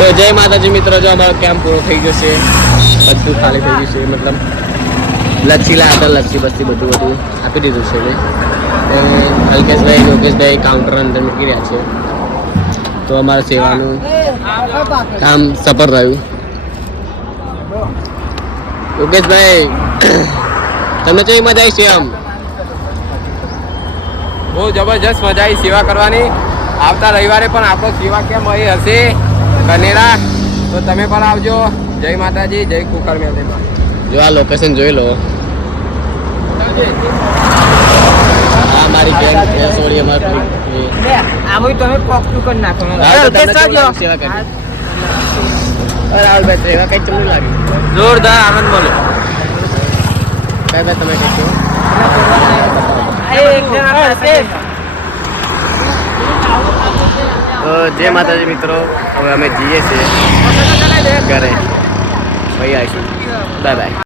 તો જય માતાજી મિત્રો, જો અમારો કેમ્પ પૂરો થઈ જશે, બધું ખાલી થઈ જશે, મતલબ લચ્છી લાયા હતા, લચ્છી બસ્તી બધું આપી દીધું છે મેં. અલ્કેશભાઈ યોગેશભાઈ કાઉન્ટર અંદર મૂકી રહ્યા છે. તો અમારા સેવાનું કામ સફળ રહ્યું. યોગેશભાઈ, તમને કેવી મજા આવી છે? આમ બહુ જબરજસ્ત મજા આવી સેવા કરવાની. આવતા રવિવારે પણ આપણો સેવા કેમ્પ અહીં હશે કનેરા, તો તમે પણ આવજો. જય માતાજી, જય કુકર મેલમાં. જો આ લોકેશન જોઈ લો. આ મારી ગેંગ સોરી અમારી આમ તમે પોકતું કરી નાખો. સેવા કરી. રાહુલભાઈ સેવા કઈ ચમનું લાગ્યું? જોરદાર આનંદ મળ્યો. કઈ ભાઈ તમે કઈ કહો? તો જય માતાજી મિત્રો, હવે અમે જઈએ છીએ ઘરે. ભાઈ આવીશું. Bye bye.